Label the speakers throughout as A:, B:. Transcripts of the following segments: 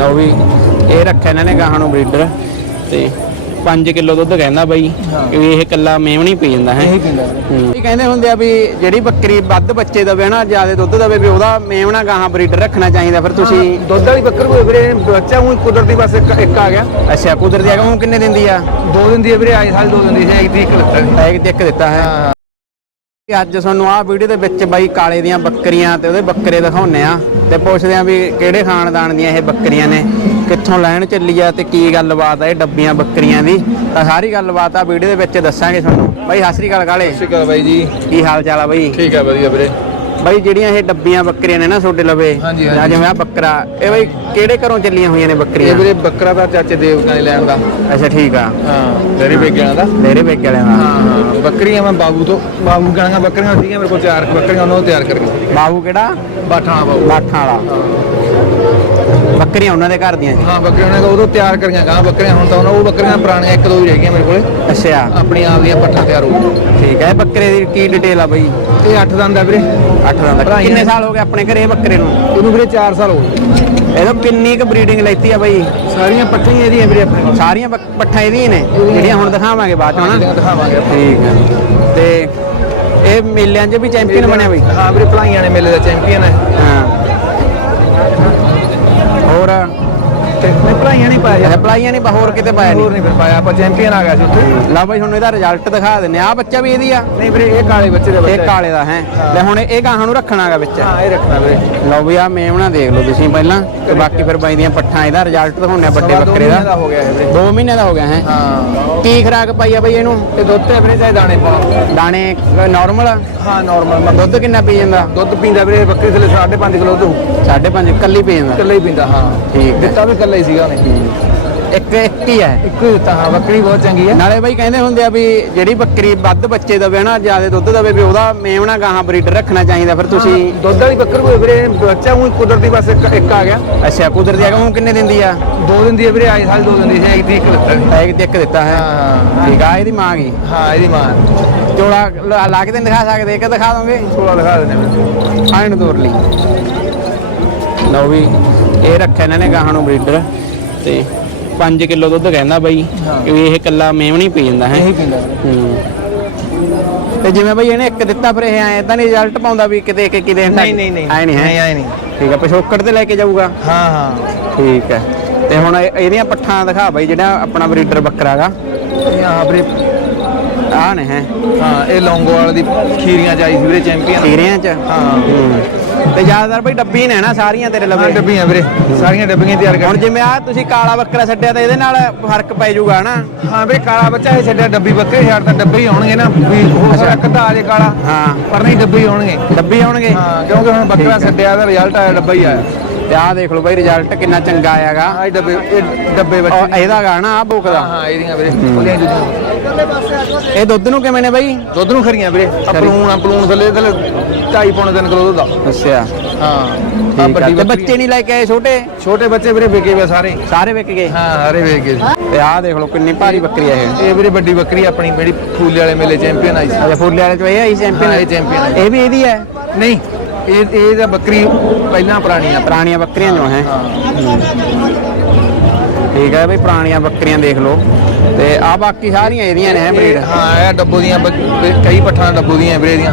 A: ਲਓ ਵੀ ਇਹ ਰੱਖਿਆ ਇਹਨਾਂ ਨੇ ਗਾਹਾਂ ਨੂੰ ਬਰੀਡਰ ਤੇ 5 ਕਿਲੋ ਦੁੱਧ ਕਹਿੰਦਾ ਬਾਈ ਵੀ ਇਹ ਕੱਲਾ ਮੇਵਣੀ ਪੀ ਜਾਂਦਾ ਹੈ। ਇਹ ਕਹਿੰਦੇ ਹੁੰਦੇ ਆ ਵੀ ਜਿਹੜੀ ਬੱਕਰੀ ਵੱਧ ਬੱਚੇ ਦਵੇ ਨਾ ਜ਼ਿਆਦਾ ਦੁੱਧ ਦਵੇ ਵੀ ਉਹਦਾ ਮੇਵਣਾ ਗਾਹਾਂ ਬਰੀਡਰ ਰੱਖਣਾ ਚਾਹੀਦਾ ਫਿਰ ਤੁਸੀਂ
B: ਦੁੱਧ ਵਾਲੀ ਬੱਕਰ ਕੋਈ ਵੀਰੇ ਬੱਚਾ ਉਹ ਕੁਦਰਤੀ ਬਸ ਇੱਕ ਇੱਕ ਆ ਗਿਆ।
A: ਅੱਛਾ ਕੁਦਰਤੀ ਆ ਉਹ ਕਿੰਨੇ ਦਿੰਦੀ ਆ?
B: ਦੋ ਦਿਨ ਦੀ ਹੈ ਵੀਰੇ ਆਈ ਸਾਲ ਦੋ ਦਿਨ ਦੀ ਸੀ ਇੱਕ ਦੀ ਇੱਕ ਲੱਤਾ ਸੀ।
A: ਇੱਕ ਤੇ ਇੱਕ ਦਿੱਤਾ ਹੈ। ਅੱਜ ਤੁਹਾਨੂੰ ਆਹ ਵੀਡੀਓ ਦੇ ਵਿੱਚ ਬਾਈ ਕਾਲੇ ਦੀਆਂ ਬੱਕਰੀਆਂ ਤੇ ਉਹਦੇ ਬੱਕਰੇ ਦਿਖਾਉਨੇ ਆ। ਤੇ ਪੁੱਛਦੇ ਆ ਵੀ ਕਿਹੜੇ ਖਾਨਦਾਨ ਦੀਆਂ ਇਹ ਬੱਕਰੀਆਂ ਨੇ ਕਿੱਥੋਂ ਲੈਣ ਚੱਲੀ ਆ ਤੇ ਕੀ ਗੱਲਬਾਤ ਆ ਇਹ ਡੱਬੀਆਂ ਬੱਕਰੀਆਂ ਦੀ। ਤਾਂ ਸਾਰੀ ਗੱਲਬਾਤ ਆ ਵੀਡੀਓ ਦੇ ਵਿੱਚ ਦੱਸਾਂਗੇ ਤੁਹਾਨੂੰ। ਬਾਈ ਸਤਿ ਸ੍ਰੀ ਅਕਾਲ ਕਾਲੇ।
B: ਸਤਿ ਸ਼੍ਰੀ ਅਕਾਲ ਬਾਈ ਜੀ।
A: ਕੀ ਹਾਲ ਚਾਲ ਆ ਬਾਈ?
B: ਠੀਕ ਹੈ ਵਧੀਆ ਵੀਰੇ।
A: ਬਾਈ ਜਿਹੜੀਆਂ ਇਹ ਡੱਬੀਆਂ ਬੱਕਰੀਆਂ ਨੇ ਨਾ ਤੁਹਾਡੇ ਲਵੇ
B: ਹਾਂਜੀ,
A: ਜਾਂ। ਜਿਵੇਂ ਆ ਬੱਕਰਾ ਇਹ ਬਾਈ ਕਿਹੜੇ ਘਰੋਂ ਚੱਲੀਆਂ ਹੋਈਆਂ ਨੇ
B: ਇਹ
A: ਬੱਕਰੀਆਂ
B: ਵੀਰੇ ਬੱਕਰਾ ਦਾ ਚਾਚੇ ਦੇਵਕਾਂ ਨੇ ਲੈਣ ਦਾ।
A: ਅੱਛਾ ਠੀਕ ਆ।
B: ਹਾਂ ਡੇਰੀ ਵੇਗਿਆਂ ਦਾ।
A: ਡੇਰੇ ਵੇਚ ਵਾਲਿਆਂ ਦਾ।
B: ਹਾਂ ਹਾਂ ਬੱਕਰੀਆਂ ਮੈਂ ਬਾਬੂ ਤੋਂ ਬਾਬੂ ਗਾਣੀਆਂ ਬੱਕਰੀਆਂ ਸੀਗੀਆਂ ਮੇਰੇ ਕੋਲ ਚਾਰ ਕੁ ਬੱਕਰੀਆਂ ਉਹਨਾਂ ਨੂੰ ਤਿਆਰ ਕਰਕੇ
A: ਬਾਬੂ ਕਿਹੜਾ?
B: ਬਾਠਾਂ ਬਾਬੂ।
A: ਬਾਠਾਂ ਵਾਲਾ। ਬੱਕਰੀਆਂ ਉਹਨਾਂ ਦੇ ਘਰ ਦੀਆਂ ਜੀ?
B: ਹਾਂ ਬੱਕਰੀਆਂ ਨੇ ਉਦੋਂ ਤਿਆਰ ਕਰੀਆਂ ਗਾਂ ਬੱਕਰੀਆਂ ਹੁਣ ਤਾਂ ਉਹਨਾਂ ਉਹ ਬੱਕਰੀਆਂ ਪੁਰਾਣੀਆਂ ਇੱਕ ਦੋ ਹੀ ਰਹਿ ਗਈਆਂ ਮੇਰੇ ਕੋਲੇ।
A: ਅੱਛਾ।
B: ਆਪਣੀਆਂ ਆਪ ਦੀਆਂ ਪੱਠਾਂ ਤਿਆਰ ਹੋ ਗਈਆਂ।
A: ਠੀਕ ਹੈ ਬੱਕਰੇ ਦੀ ਕੀ ਡਿਟੇਲ ਆ ਬਾਈ?
B: ਇਹ 8 ਦੰਦ ਆ ਵੀਰੇ।
A: 8 ਦਾ।
B: ਭਰਾਈਆਂ
A: ਕਿੰਨੇ। ਸਾਲ ਹੋ ਗਏ ਆਪਣੇ ਘਰੇ ਬੱਕਰੇ ਨੂੰ?
B: ਇਹਨੂੰ ਵੀਰੇ 4 ਸਾਲ ਹੋ ਗਏ।
A: ਇਹਦੋਂ ਕਿੰਨੀ ਕੁ ਬਰੀਡਿੰਗ ਲੈਤੀ ਆ ਬਾਈ?
B: ਸਾਰੀਆਂ ਪੱਠੀਆਂ ਇਹਦੀਆਂ ਵੀਰੇ ਆਪਣੇ ਕੋਲ।
A: ਸਾਰੀਆਂ ਪੱਠਾਂ ਇਹਦੀਆਂ ਹੀ ਨੇ। ਜਿਹੜੀਆਂ ਹੁਣ ਦਿਖਾਵਾਂਗੇ ਬਾਅਦ ਚ ਹਨਾ?
B: ਦਿਖਾਵਾਂਗੇ ਆਪਾਂ।
A: ਠੀਕ ਹੈ ਤੇ ਇਹ ਮੇਲਿਆਂ 'ਚ ਵੀ ਚੈਂਪੀਅਨ ਬਣਿਆ ਬਾਈ?
B: ਹਾਂ ਵੀਰੇ ਭਲਾਈਆਂ ਨੇ ਮੇਲੇ ਦਾ ਚੈਂਪੀਅਨ ਹੈ।
A: ਹਾਂ। ਹੋਰ?
B: ਤੇ ਨਹੀਂ ਭਲਾਈਆਂ ਨਹੀਂ ਪਾਇਆ।
A: ਅੱਛਾ ਪਲਾਈਆਂ ਨਹੀਂ ਹੋਰ ਕਿਤੇ ਪਾਇਆ
B: ਹੋਰ
A: ਨਹੀਂ।
B: ਨਹੀਂ ਫਿਰ ਪਾਇਆ। ਆਪਾਂ ਚੈਂਪੀਅਨ ਆ ਗਿਆ ਸੀ ਉੱਥੇ।
A: ਲਾ ਬਾਈ ਤੁਹਾਨੂੰ ਇਹਦਾ ਰਿਜ਼ਲਟ ਦਿਖਾ ਦਿੰਨੇ ਆ ਬੱਚਾ ਵੀ ਇਹਦੀ ਆ।
B: ਨਹੀਂ ਵੀਰੇ ਇਹ ਕਾਲੇ ਬੱਚੇ ਦੇ ਬੱਚੇ
A: ਇਹ ਕਾਲੇ ਦਾ ਹੈ। ਲੈ ਹੁਣ ਇਹ ਗਾਹਾਂ ਨੂੰ ਰੱਖਣਾਗਾ ਵਿੱਚ।
B: ਹਾਂ ਇਹ ਰੱਖਣਾ ਵੀਰੇ।
A: ਲਓ ਵੀ ਆ ਮੇਮਣਾ ਦੇਖ ਲਓ ਤੁਸੀਂ ਪਹਿਲਾਂ। ਤੇ ਬਾਕੀ ਫਿਰ ਬਾਈ ਦੀਆਂ ਪੱਠਾਂ ਇਹਦਾ ਰਿਜ਼ਲਟ ਦਿਖਾਉਂਦੇ ਆ ਵੱਡੇ
B: ਸਵਾ ਦੋ
A: ਬੱਕਰੇ
B: ਮਹੀਨੇ ਦਾ
A: ਦਾ
B: ਹੋ ਗਿਆ ਇਹ ਵੀਰੇ।
A: 2 ਮਹੀਨੇ ਦਾ ਹੋ ਗਿਆ ਹੈ।
B: ਹਾਂ।
A: ਕੀ ਖਰਾਕ ਪਾਈ ਆ ਬਈ ਇਹਨੂੰ?
B: ਤੇ ਦੁੱਧ ਤੇ ਵੀਰੇ ਚਾਹੇ ਦਾਣੇ ਪਾ।
A: ਦਾਣੇ ਨਾਰਮਲ
B: ਹਾਂ ਨਾਰਮਲ
A: ਦੁੱਧ ਕਿੰਨਾ ਪੀ ਜਾਂਦਾ?
B: ਦੁੱਧ ਪੀਂਦਾ ਵੀਰੇ ਬੱਕਰੀ ਥਲੇ 5.5 ਕਿਲੋ ਦੁੱਧ।
A: 5.5 ਕੱਲੀ ਪੀ ਜਾਂਦਾ?
B: ਇਕੱਲਾ ਹੀ ਪੀਂਦਾ ਹਾਂ।
A: ਠੀਕ ਹੈ।
B: ਦਿੱਤਾ ਵੀ ਇਕੱਲਾ ਹੀ ਸੀਗਾ ਉਹਨੇ।
A: ਇੱਕ ਇੱਕ ਹੀ ਹੈ।
B: ਇੱਕੋ ਹੀ ਦਿੱਤਾ ਹਾਂ ਬੱਕਰੀ ਬਹੁਤ ਚੰਗੀ ਹੈ।
A: ਨਾਲੇ ਬਾਈ ਕਹਿੰਦੇ ਹੁੰਦੇ ਆ ਵੀ ਜਿਹੜੀ ਬੱਕਰੀ ਵੱਧ ਬੱਚੇ ਦਵੇ ਨਾ ਜ਼ਿਆਦਾ ਦੁੱਧ ਦਵੇ ਵੀ ਉਹਦਾ ਮੇਮਣਾ ਗਾਹਾਂ ਬਰੀਡਰ ਰੱਖਣਾ ਚਾਹੀਦਾ ਫਿਰ ਤੁਸੀਂ
B: ਦੁੱਧ ਵਾਲੀ ਬੱਕਰ ਕੋਈ ਵੀਰੇ ਬੱਚਾ ਉਹ ਕੁਦਰਤੀ ਬਸ ਇੱਕ ਇੱਕ ਆ ਗਿਆ।
A: ਅੱਛਾ ਕੁਦਰਤੀ ਆ ਉਹ ਕਿੰਨੇ ਦਿੰਦੀ ਆ?
B: ਦੋ ਦਿਨ ਦੀ ਹੈ ਵੀਰੇ ਆਈ ਸਾਲ ਦੋ ਦਿਨ ਦੀ ਸੀ ਇੱਕ ਦੀ ਇੱਕ ਸੀ।
A: ਇੱਕ ਇੱਕ ਦਿੱਤਾ ਹੈ।
B: ਹਾਂ
A: ਠੀਕ ਆ ਇਹਦੀ ਮਾਂ ਗਈ।
B: ਹਾਂ ਇਹਦੀ ਮਾਂ।
A: ਚੋਲਾ ਲਾ- ਕੇ ਤੇ ਦਿਖਾ ਸਕਦੇ ਕਿ ਦਿਖਾ ਦੋਗੇ?
B: 16 ਲਿਖਾ ਦਿੰਦੇ ਵੀਰੇ।
A: ਆਇਣ ਤੋਰ ਲਈ। ਲਓ ਵੀ ਇਹ ਰੱਖਿਆ ਇਹਨਾਂ ਨੇ ਗਾਹਾਂ ਨੂੰ ਬਰੀਡਰ ਤੇ 5 ਕਿਲੋ ਦੁੱਧ ਕਹਿੰਦਾ ਬਾਈ ਵੀ ਇਹ ਕੱਲਾ ਮੇਵਣੀ ਪੀ ਜਾਂਦਾ ਹੈ।
B: ਇਹੀ ਪੀਂਦਾ। ਵੀਰੇ
A: ਹੂੰ। ਤੇ ਜਿਵੇਂ ਬਈ ਇਹਨੇ ਇੱਕ ਦਿੱਤਾ ਫਿਰ ਇਹ ਐ ਤਾਂ ਨਹੀਂ ਰਿਜ਼ਲਟ ਪਾਉਂਦਾ ਵੀ ਕਿਤੇ ਇੱਕ ਕਿਤੇ
B: ਨਹੀਂ ਨਹੀਂ ਨਹੀਂ।
A: ਐ ਨਹੀਂ
B: ਆਏ ਨਹੀਂ।
A: ਠੀਕ ਆ ਪਿਛੋਕੜ ਤੇ ਲੈ ਕੇ ਜਾਊਗਾ।
B: ਹਾਂ ਹਾਂ।
A: ਠੀਕ ਹੈ ਤੇ ਹੁਣ ਇਹ- ਇਹਦੀਆਂ ਪੱਠਾਂ ਦਿਖਾ ਬਾਈ ਜਿਹੜਾ ਆਪਣਾ ਬਰੀਡਰ ਬੱਕਰਾ ਹੈਗਾ
B: ਇਹ ਵੀਰੇ
A: ਆਹ ਨੇ ਹੈ।
B: ਹਾਂ ਇਹ ਲੌਂਗੋਵਾਲ ਦੀ ਖੀਰੀਆਂ ਚ ਆਈ ਸੀ ਵੀਰੇ ਚੈਂਪੀਅਨ।
A: ਤੀਰਿਆਂ ਚ?
B: ਹੂੰ।
A: ਤੇ ਜ਼ਿਆਦਾਤਰ ਬਈ ਡੱਬੀ ਨੇ ਨਾ ਸਾਰੀਆਂ ਤੇਰੇ ਲਵੇ।
B: ਡੱਬੀਆਂ ਵੀਰੇ ਸਾਰੀਆਂ ਡੱਬੀਆਂ ਤਿਆਰ
A: ਹੁਣ
B: ਕਰ
A: ਜਿਵੇਂ ਆ ਤੁਸੀਂ ਕਾਲਾ ਬੱਕਰਾ ਛੱਡਿਆ ਤਾਂ ਇਹਦੇ ਨਾਲ ਫ਼ਰਕ ਪੈ ਜਾਊਗਾ ਨਾ।
B: ਹਾਂ ਵੀਰੇ ਕਾਲਾ ਬੱਚਾ ਇਹ ਛੱਡਿਆ ਡੱਬੀ ਬੱਕਰੀ ਛੱਡ ਤਾਂ ਡੱਬੇ ਹੀ ਆਉਣਗੇ ਨਾ। ਵੀ ਹੋ ਸਕਦਾ ਕੱਦਾ ਆ ਜੇ ਕਾਲਾ
A: ਹਾਂ।
B: ਪਰ ਨਹੀਂ ਡੱਬੇ ਹੀ ਆਉਣਗੇ।
A: ਡੱਬੀ ਆਉਣਗੇ?
B: ਹਾਂ ਕਿਉਂਕਿ ਹੁਣ ਬੱਕਰਾ ਛੱਡਿਆ ਦਾ ਰਿਜ਼ਲਟ ਆਇਆ ਡੱਬਾ ਹੀ ਆਇਆ।
A: ਤੇ ਆਹ ਦੇਖ ਲਓ ਬਈ ਰਿਜ਼ਲਟ ਕਿੰਨਾ ਚੰਗਾ ਆਇਆਗਾ।
B: ਇਹ ਡੱਬੇ ਇਹ ਡੱਬੇ ਬੱਚੇ
A: ਇਹਦਾ ਗਾਣਾ ਆ ਬੁੱਕ ਦਾ।
B: ਹਾਂ ਇਹਦੀਆਂ ਵੀਰੇ ਉਹਦੀਆਂ ਦੂਜੀਆਂ।
A: ਇਹ ਦੁੱਧ ਨੂੰ ਕਿਵੇਂ ਨੇ ਬਈ?
B: ਦੁੱਧ ਨੂੰ ਖਰੀਆਂ ਵੀਰੇ ਆ ਪਲੂਣ ਆ ਪਲੂਣ ਥੱਲੇ ਥੱਲੇ ਢਾਈ ਪੌਣੇ ਤਿੰਨ ਕਿਲੋ ਦੁੱਧ ਆ।
A: ਅੱਛਾ।
B: ਹਾਂ। ਆ
A: ਠੀਕ ਆ।
B: ਵੱਡੀ
A: ਤੇ
B: ਬੱਚੇ
A: ਬੱਚੇ ਨਹੀਂ ਲੈ ਕੇ ਆਏ ਛੋਟੇ?
B: ਛੋਟੇ ਬੱਚੇ ਵੀਰੇ ਵਿਕੇ ਵੇ ਸਾਰੇ।
A: ਸਾਰੇ ਵਿਕ ਗਏ?
B: ਹਾਂ ਸਾਰੇ ਵਿਕ ਗਏ।
A: ਤੇ ਆਹ ਦੇਖ ਲਓ ਕਿੰਨੀ ਭਾਰੀ ਬੱਕਰੀ ਆ ਇਹ।
B: ਇਹ ਵੀਰੇ ਵੱਡੀ ਬੱਕਰੀ ਆਪਣੀ ਜਿਹੜੀ ਫੂਲੇ ਵਾਲੇ ਮੇਲੇ ਚੈਂਪੀਅਨ ਆਈ ਸੀ।
A: ਫੁੱਲੇ ਵਾਲੇ ਚ ਇਹ ਆਈ ਚੈਂਪੀਅਨ?
B: ਹਾਂ, ਇਹ champion।
A: ਇਹ ਵੀ ਇਹਦੀ ਹੈ
B: ਨਹੀਂ ਇਹ ਇਹ ਤਾਂ ਬੱਕਰੀ ਪਹਿਲਾਂ ਪੁਰਾਣੀ ਆ।
A: ਪੁਰਾਣੀਆਂ ਬੱਕਰੀਆਂ ਜੋ ਹੈ। ਠੀਕ ਹੈ ਬਈ ਪੁਰਾਣੀਆਂ ਬੱਕਰੀਆਂ ਦੇਖ ਲਓ। ਤੇ ਆ ਬਾਕੀ ਸਾਰੀਆਂ ਇਹਦੀਆਂ ਨੇ ਬਰੀਡ?
B: ਹਾਂ ਇਹ ਡੱਬੋ ਦੀਆਂ ਕਈ ਪੱਠਾਂ ਡੱਬੋ ਦੀਆਂ ਵੀਰੇ ਦੀਆਂ।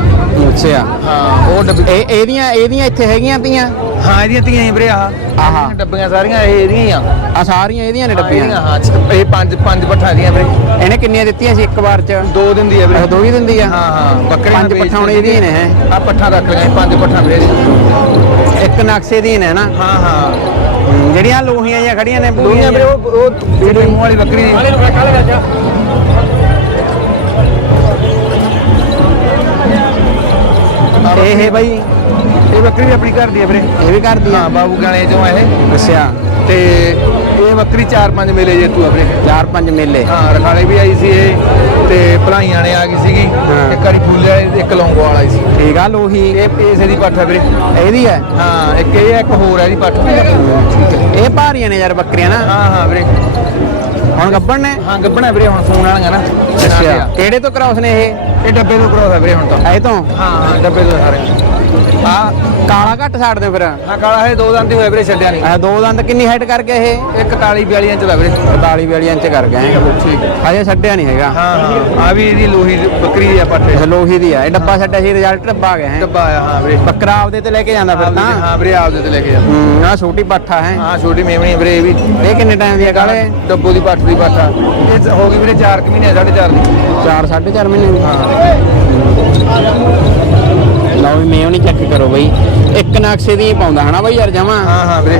A: ਅੱਛਾ।
B: ਹਾਂ ਉਹ ਡੱਬੇ
A: ਇਹ ਇਹਦੀਆਂ ਇਹਦੀਆਂ ਇੱਥੇ ਹੈਗੀਆਂ ਤੀਆਂ?
B: ਹਾਂ ਇਹਦੀਆਂ ਧੀਆਂ ਹੀ ਵੀਰੇ ਆਹ। ਡੱਬੀਆਂ ਸਾਰੀਆਂ ਇਹ ਇਹਦੀਆਂ ਹੀ ਆ।
A: ਆ ਸਾਰੀਆਂ ਇਹਦੀਆਂ ਨੇ
B: ਡੱਬੀਆਂ? ਹਾਂ ਇਹ ਪੰਜ ਪੰਜ ਪੱਠਾਂ ਦੀਆਂ ਵੀਰੇ।
A: ਇਹਨੇ ਕਿੰਨੀਆਂ ਦਿੱਤੀਆਂ ਸੀ ਇੱਕ ਵਾਰ ਚ?
B: ਦੋ ਦਿਨ ਦੀ ਆ ਵੀਰੇ।
A: ਉਹ ਦੋ ਹੀ ਦਿੰਦੀ ਆ?
B: ਹਾਂ ਹਾਂ ਬੱਕਰੀਆਂ
A: ਪੰਜ ਪੱਠਾਂ ਹੁਣ ਇਹਦੀਆਂ ਨੇ ਹੈ?
B: ਆ ਪੱਠਾਂ ਰੱਖ ਲਈਆਂ ਪੰਜ ਪੱਠਾਂ ਵੀਰੇ। ਦੀਆਂ।
A: ਇੱਕ ਨਕਸ਼ੇ ਦੀਆਂ ਨੇ ਨਾ?
B: ਹਾਂ ਹਾਂ।
A: ਜਿਹੜੀਆਂ ਲੋਹੀਆਂ ਜਾਂ ਖੜੀਆਂ ਨੇ
B: ਦੋਨੀਆਂ ਵੀਰੇ ਉਹ ਉਹ ਜਿਹੜੀ ਮੂੰਹ ਵਾਲੀ ਬੱਕਰੀ
A: ਇਹ ਬਈ
B: ਇਹ ਬੱਕਰੀ ਵੀ ਆਪਣੀ ਘਰ ਦੀ ਹੈ ਵੀਰੇ।
A: ਇਹ ਵੀ ਕਰਦੀ ਆ।
B: ਹਾਂ ਬਾਬੂ ਗਾਣੇ ਚੋਂ ਇਹ।
A: ਅੱਛਾ।
B: ਤੇ ਬੱਕਰੀ 4-5 ਮੇਲੇ ਜੇਤੂ ਆ ਵੀਰੇ
A: ਚਾਰ ਪੰਜ ਮੇਲੇ।
B: ਹਾਂ ਰਖਾਲੇ ਵੀ ਆਈ ਸੀ ਇਹ ਤੇ ਭਲਾਈਆਂ ਨੇ ਆ ਗਈ ਸੀਗੀ।
A: ਹਾਂ।
B: ਇੱਕ ਵਾਰੀ ਫੁੱਲੇ ਵਾਲੀ ਤੇ ਇੱਕ ਲੌਂਗੋ ਵਾਲਾ ਆਈ ਸੀ।
A: ਠੀਕ ਆ ਲੋਹੀ।
B: ਇਹ ਇਸੇ ਦੀ ਪੱਠ ਹੈ ਵੀਰੇ।
A: ਇਹਦੀ ਹੈ?
B: ਹਾਂ ਇੱਕ ਇਹ ਹੈ, ਇੱਕ ਹੋਰ ਹੈ ਦੀ ਪੱਠ।
A: ਇਹ ਭਾਰੀਆਂ ਨੇ ਯਾਰ ਬੱਕਰੀਆਂ ਨਾ।
B: ਹਾਂ ਹਾਂ ਵੀਰੇ।
A: ਹੁਣ ਗੱਬਣ ਨੇ?
B: ਹਾਂ ਗੱਬਣਾ ਵੀਰੇ ਹੁਣ ਸੂਣ ਵਾਲੀਆਂ ਨਾ।
A: ਅੱਛਾ। ਕਿਹੜੇ ਤੋਂ ਕਰਾਉਸ ਨੇ ਇਹ?
B: ਇਹ ਡੱਬੇ ਤੋਂ ਕਰਾਉਂਦਾ ਵੀਰੇ ਹੁਣ ਤਾਂ।
A: ਇਹ ਤੋਂ?
B: ਹਾਂ ਹਾਂ ਡੱਬੇ ਤੋਂ ਸਾਰੇ। ਆ
A: ਕਾਲਾ ਘੱਟ ਛੱਡਦੇ ਫਿਰ?
B: ਆ ਕਾਲਾ ਹੈ ਦੋ ਦੰਦ ਹੀ ਹੋਏ ਵੀਰੇ ਛੱਡਿਆ ਨਹੀਂ।
A: ਇਹ ਦੋ ਦੰਦ ਕਿੰਨੀ ਹਾਈਟ ਕਰ ਇਹ?
B: ਇੱਕ 41 42 ਇੰਚ ਦਾ ਵੀਰੇ।
A: 45 42 ਇੰਚ ਕਰ ਹੈ
B: ਠੀਕ
A: ਹਜੇ ਛੱਡਿਆ ਨਹੀਂ ਹੈਗਾ।
B: ਹਾਂ ਹਾਂ ਆ ਵੀ ਇਹਦੀ ਲੋਹੀ ਦੀ ਬੱਕਰੀ ਦੀ ਆ ਪੱਠੇ
A: ਇਹ। ਲੋਹੀ ਦੀ ਆ। ਇਹ ਡੱਬਾ ਛੱਡਿਆ ਸੀ ਰਿਜ਼ਲਟ ਡੱਬਾ ਆ ਗਿਆ ਹੈ?
B: ਡੱਬਾ ਆਇਆ ਹਾਂ ਵੀਰੇ।
A: ਬੱਕਰਾ ਆਪਦੇ ਤੇ ਲੈ ਕੇ ਜਾਂਦਾ ਫਿਰ ਤਾਂ?
B: ਹਾਂ ਵੀਰੇ ਆਪਦੇ ਤੇ ਲੈ ਕੇ ਜਾ
A: ਹੂੰ ਆ ਛੋਟੀ ਪੱਠਾ ਹੈ?
B: ਹਾਂ ਛੋਟੀ ਮੇਮਣੀ ਵੀਰੇ ਇਹ ਵੀ।
A: ਇਹ ਕਿੰਨੇ ਟਾਈਮ ਦੀ ਆ ਕਾਲੇ?
B: ਡੱਬੋ ਦੀ ਪੱਠ ਦੀ ਪੱਠ ਇਹ ਹੋ ਗਈ ਵੀਰੇ 4 ਕੁ ਮਹੀਨੇ 4.5 ਦੀ।
A: 4 4.5 ਮਹੀਨੇ ਦੀ। ਲਓ ਵੀ ਮੇਵ ਨਹੀਂ ਚੈੱਕ ਕਰੋ ਬਈ। ਇੱਕ ਨਕਸ਼ੇ ਦੀ ਪਾਉਂਦਾ ਹਨਾ ਬਈ ਯਾਰ ਜਮਾ?
B: ਹਾਂ ਹਾਂ ਵੀਰੇ।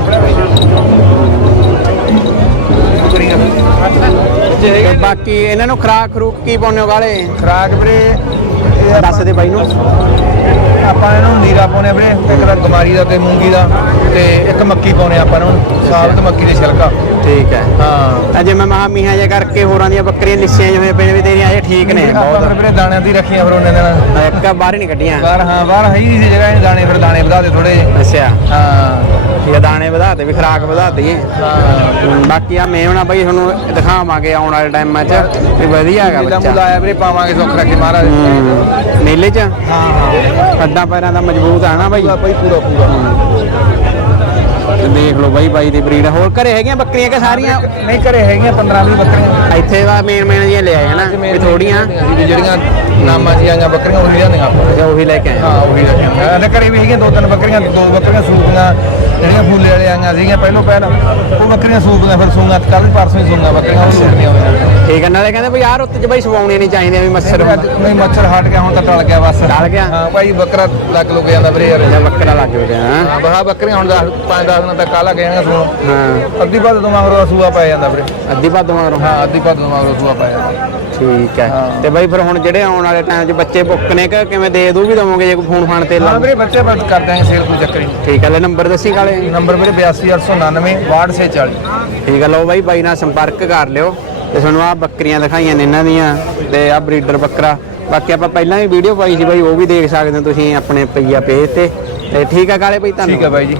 A: ਤੇ ਬਾਕੀ ਇਹਨਾਂ ਨੂੰ ਖਰਾਕ ਖਰੂਕ ਕੀ ਪਾਉਂਦੇ ਹੋ ਕਾਲੇ?
B: ਖਰਾਕ ਵੀਰੇ
A: ਦੱਸ ਦੇ ਬਾਈ ਨੂੰ।
B: ਆਪਾਂ ਇਹਨਾਂ ਨੂੰ ਨੀਰਾ ਪਾਉਣੇ ਵੀਰੇ ਇੱਕ ਤਾਂ ਗਮਾਰੀ ਦਾ ਤੇ ਮੂੰਗੀ ਦਾ ਤੇ ਇੱਕ ਮੱਕੀ ਪਾਉਣੇ ਆਪਾਂ ਨੂੰ ਸਾਬਤ ਮੱਕੀ ਦੇ ਛਿਲਕਾ।
A: ਠੀਕ ਹੈ।
B: ਹਾਂ।
A: ਅਜੇ ਮੈਂ ਮਹਾ ਮੀਹਾਂ ਜੇ ਕਰਕੇ ਹੋਰਾਂ ਦੀਆਂ ਬੱਕਰੀਆਂ ਲਿੱਸੀਆਂ ਜਿਵੇਂ ਨੇ ਵੀ ਤੇਰੀਆਂ ਇਹ ਠੀਕ ਨੇ। ਬਹੁਤ
B: ਵੀਰੇ ਦਾਣਿਆਂ ਦੀ ਰੱਖੀਆਂ ਫਿਰ ਉਹਨੇ ਦਿਨ
A: ਇੱਕ ਬਾਹਰ ਹੀ ਨਹੀਂ ਕੱਢੀਆਂ।
B: ਬਾਹਰ ਹਾਂ ਬਾਹਰ ਹੈ ਹੀ ਸੀ ਜਗ੍ਹਾ ਇਹ ਦਾਣੇ ਫਿਰ ਦਾਣੇ ਵਧਾ ਦੇ ਥੋੜੇ
A: ਅੱਛਾ।
B: ਹਾਂ।
A: ਇਹ ਦਾਣੇ ਵਧਾ ਤੇ ਵੀ ਖਰਾਕ ਵਧਾ ਦਈਏ। ਬਾਕੀ ਆ ਮੇਵਣਾ ਬਈ ਤੁਹਾਨੂੰ ਦਿਖਾਵਾਂਗੇ ਆਉਣ ਵਾਲੇ ਟਾਈਮਾਂ 'ਚ ਵੀ ਵਧੀਆ ਹੈਗਾ ਬੱਚਾ।
B: ਮੁਲਾ ਆਇਆ ਵੀਰੇ ਪਾਵਾਂਗੇ ਸੁੱਖ ਰੱਖੇ ਮਹਾਰਾਜ।
A: ਹੂੰ। ਮੇਲੇ 'ਚ?
B: ਹਾਂ ਹਾਂ।
A: ਅੱਡਾ ਪੈਰਾਂ ਦਾ ਮਜ਼ਬੂਤ ਆ ਨਾ ਬਾਈ।
B: ਪੂਰਾ ਪੂਰਾ
A: ਦੇਖ ਲਓ ਬਾਈ ਬਾਈ ਦੀ ਬਰੀਡ ਹੋਰ ਘਰੇ ਹੈਗੀਆਂ ਬੱਕਰੀਆਂ ਕਿ ਸਾਰੀਆਂ?
B: ਨਹੀਂ ਘਰੇ ਹੈਗੀਆਂ 15 20 ਬੱਕਰੀਆਂ।
A: ਇੱਥੇ ਦਾ ਮੇਨ ਮੇਨ ਜੀਆਂ ਲੈ ਆਏ ਹਨਾ ਵੀ ਥੋੜੀਆਂ
B: ਵੀ ਜਿਹੜੀਆਂ ਨਾਮਾਂ ਦੀਆਂ ਆਈਆਂ ਬੱਕਰੀਆਂ ਉਹੀ ਲਿਆਂਦੀਆਂ ਆਪਾਂ।
A: ਅੱਛਾ ਉਹੀ ਲੈ ਕੇ ਆਏ
B: ਹਾਂ ਉਹੀ ਰੱਖੀਆਂ ਇਹਦੇ ਘਰੇ ਵੀ ਹੈਗੀਆਂ ਦੋ ਤਿੰਨ ਬੱਕਰੀਆਂ ਦੋ ਬੱਕਰੀਆਂ ਸੂਪੀਆਂ ਜਿਹੜੀਆਂ ਫੁੱਲੇ ਵਾਲੇ ਆਈਆਂ ਸੀਗੀਆਂ ਪਹਿਲੋਂ ਪਹਿਲਾਂ। ਉਹ ਬੱਕਰੀਆਂ ਸੂਪੀਆਂ ਫਿਰ ਸੂਈਆਂ ਕੱਲ ਪਰਸੋਂ ਹੀ ਸੂਈਆਂ ਬੱਕਰੀਆਂ ਉਹ ਸੂਪੀਆਂ ਹੋਈਆਂ।
A: ਠੀਕ ਹੈ ਨਾਲੇ ਕਹਿੰਦੇ ਬਈ ਯਾਰ ਉੱਤੇ 'ਚ ਬਾਈ ਨਹੀਂ ਚਾਹੀਦੀਆਂ ਵੀ ਮੱਛਰ
B: ਨਹੀਂ ਮੱਛਰ ਹਟ ਗਿਆ ਹੁਣ ਤਾਂ ਟਲ ਗਿਆ ਬਸ।
A: ਟਲ ਗਿਆ?
B: ਹਾਂ ਭਾਈ ਬੱਕਰਾ ਲੱਗ ਲੁੱਗ ਜਾਂਦਾ ਵੀਰੇ ਯਾਰ।
A: ਜਾਂ ਬੱਕਰਾ ਲੱਗ ਗਿਆ ਹਾਂ?
B: ਹਾਂ ਬਹਾ ਬੱਕਰੀਆਂ ਹੁਣ 10 5 10 ਦਿਨਾਂ ਤੱਕ ਕਾਲਾ ਗਏ ਸੂ
A: ਹਾਂ।
B: ਅੱਧੀ ਬਾਦ ਤੋਂ ਮਗਰੋਂ ਸੂਆ ਪੈ ਜਾਂਦਾ ਵੀਰੇ।
A: ਅੱਧੀ ਭਾਦੋਂ ਮਗਰੋਂ?
B: ਹਾਂ ਅੱਧੀ ਬਾਦ ਤੋਂ ਮਗਰੋਂ ਸੂਆ ਪੈ ਜਾਂਦਾ।
A: ਠੀਕ ਹੈ
B: ਹਾਂ।
A: ਤੇ ਬਾਈ ਫਿਰ ਹੁਣ ਜਿਹੜੇ ਆਉਣ ਵਾਲੇ ਟਾਈਮ 'ਚ ਬੱਚੇ ਬੁੱਕ ਨੇ ਕਿ ਕਿਵੇਂ ਦੇ ਦੂ ਵੀ ਦਵੋਗੇ ਜੇ ਕੋਈ ਫੋਨ ਫਾਨ ਤੇ ਲਾ
B: ਹਾਂ ਵੀਰੇ ਬੱਚੇ ਬਸ ਕਰ ਦਾਂਗੇ ਸੇਲ ਕੋਈ ਚੱਕਰ ਹੀ ਨਹੀਂ।
A: ਠੀਕ ਹੈ ਲੈ ਨੰਬਰ ਦੱਸੀ ਕਾਲੇ।
B: ਨੰਬਰ ਵੀਰੇ 82899 ਵਾਰਡ 640
A: ਠੀਕ ਹੈ ਲਓ ਬਾਈ ਬਾਈ ਨਾਲ ਸੰਪਰਕ ਕਰ ਲਿਓ। ਤੇ ਤੁਹਾਨੂੰ ਆ ਬੱਕਰੀਆਂ ਦਿਖਾਈਆਂ ਨੇ ਇਹਨਾਂ ਦੀਆਂ ਤੇ ਆ ਬਰੀਡਰ ਬੱਕਰਾ। ਬਾਕੀ ਆਪਾਂ ਪਹਿਲਾਂ ਵੀ ਵੀਡੀਓ ਪਾਈ ਸੀ ਬਾਈ ਉਹ ਵੀ ਦੇਖ ਸਕਦੇ ਹੋ ਤੁਸੀਂ ਆਪਣੇ ਪਈਆ ਪੇਜ ਤੇ। ਤੇ ਠੀਕ ਹੈ ਕਾਲੇ ਬਾਈ
B: ਠੀਕ ਹੈ
A: ਧੰਨਵਾਦ।
B: ਬਾਈ ਜੀ।